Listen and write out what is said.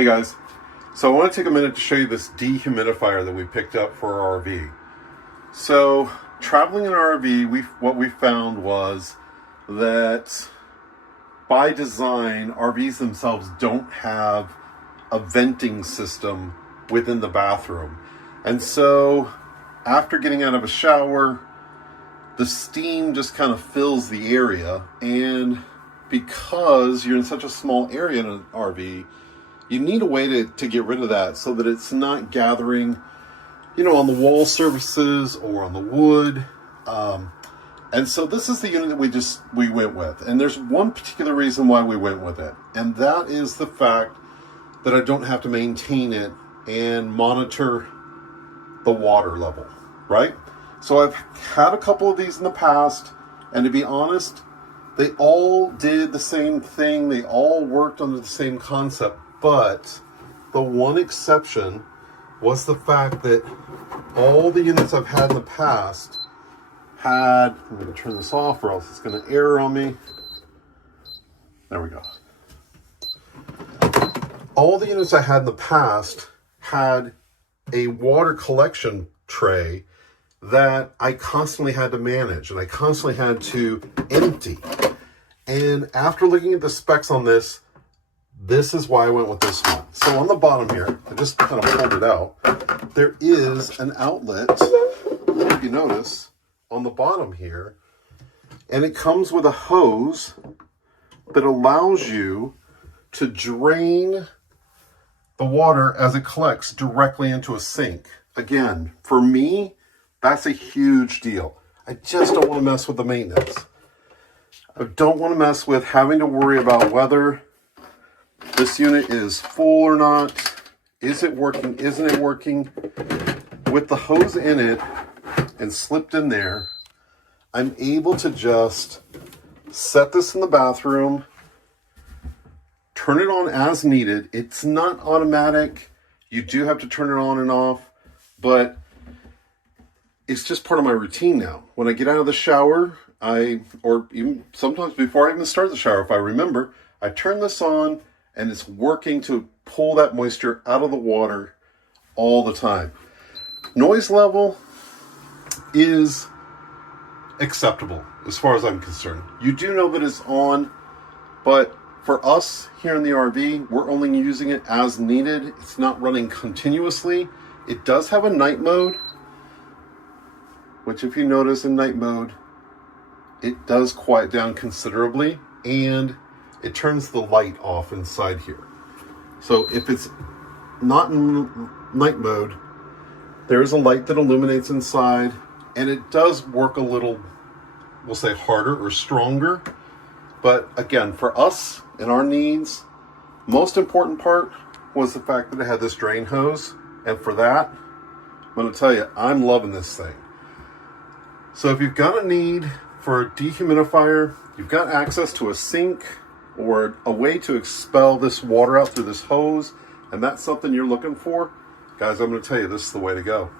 Hey guys, so I want to take a minute to show you this dehumidifier that we picked up for our RV. So traveling in our RV, what we found was that by design, RVs themselves don't have a venting system within the bathroom. And so after getting out of a shower, the steam just kind of fills the area. And because you're in such a small area in an RV, you need a way to get rid of that so that it's not gathering, on the wall surfaces or on the wood. And so this is the unit that we went with. And there's one particular reason why we went with it. And that is the fact that I don't have to maintain it and monitor the water level, right? So I've had a couple of these in the past, and to be honest, they all did the same thing. They all worked under the same concept. But the one exception was the fact that all the units I've had in the past I'm going to turn this off or else it's going to error on me. There we go. All the units I had in the past had a water collection tray that I constantly had to manage and I constantly had to empty. And after looking at the specs on this is why I went with this one. So on the bottom here, I just kind of pulled it out. There is an outlet, if you notice, on the bottom here. And it comes with a hose that allows you to drain the water as it collects directly into a sink. Again, for me, that's a huge deal. I just don't want to mess with the maintenance. I don't want to mess with having to worry about whether this unit is full or not. Is it working? Isn't it working? With the hose in it and slipped in there, I'm able to just set this in the bathroom, turn it on as needed. It's not automatic. You do have to turn it on and off, but it's just part of my routine now. When I get out of the shower, or even sometimes before I even start the shower, if I remember, I turn this on and it's working to pull that moisture out of the water all the time. Noise level is acceptable as far as I'm concerned. You do know that it's on, but for us here in the RV, we're only using it as needed. It's not running continuously. It does have a night mode, which if you notice in night mode, it does quiet down considerably, and it turns the light off inside here. So if it's not in night mode, there's a light that illuminates inside, and it does work a little, we'll say harder or stronger. But again, for us and our needs, most important part was the fact that it had this drain hose. And for that, I'm going to tell you, I'm loving this thing. So if you've got a need for a dehumidifier, you've got access to a sink or a way to expel this water out through this hose, and that's something you're looking for, guys, I'm going to tell you, this is the way to go.